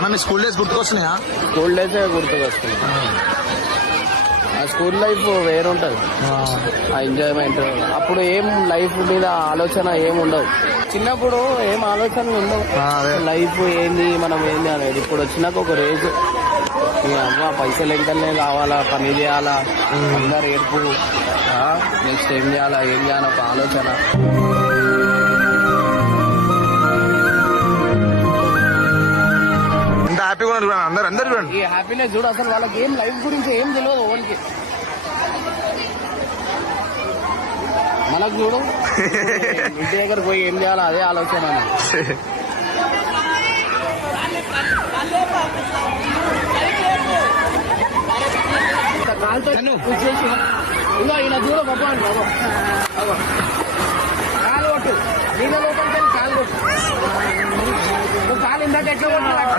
అన్న మీ school days గుర్తుకొస్తున్నాయా? School days గుర్తుకొస్తుంది. ఆ స్కూల్ లైఫ్ వేరుంటది, ఆ ఎంజాయ్మెంట్. అప్పుడు ఏం లైఫ్ మీద ఆలోచన ఏం ఉండవు, చిన్నప్పుడు ఏం ఆలోచనలు ఉండవు. లైఫ్ ఏంది, మనం ఏంది అనేది. ఇప్పుడు వచ్చినాక ఒక రేజ్, అమ్మ పైసలు ఎంతనే కావాలా, పని చేయాలా, అందరు ఏడుపు, నెక్స్ట్ ఏం చేయాలా ఒక ఆలోచన. హ్యాపీగా ఉన్నారు అందరు చూడండి. ఈ హ్యాపీనెస్ చూడు, అసలు వాళ్ళకి ఏం లైఫ్ గురించి ఏం తెలియదు ఓన్కి. మనకు చూడు ఇంటి దగ్గర పోయి ఏం చేయాలో అదే ఆలోచన. కాలుతో ఇంకా ఇలా చూడ గొప్ప కాలు కొట్టు, నీళ్ళ లోపలికి కాలు కొట్టు. కాలు ఇందాక ఎట్లా కొట్టు.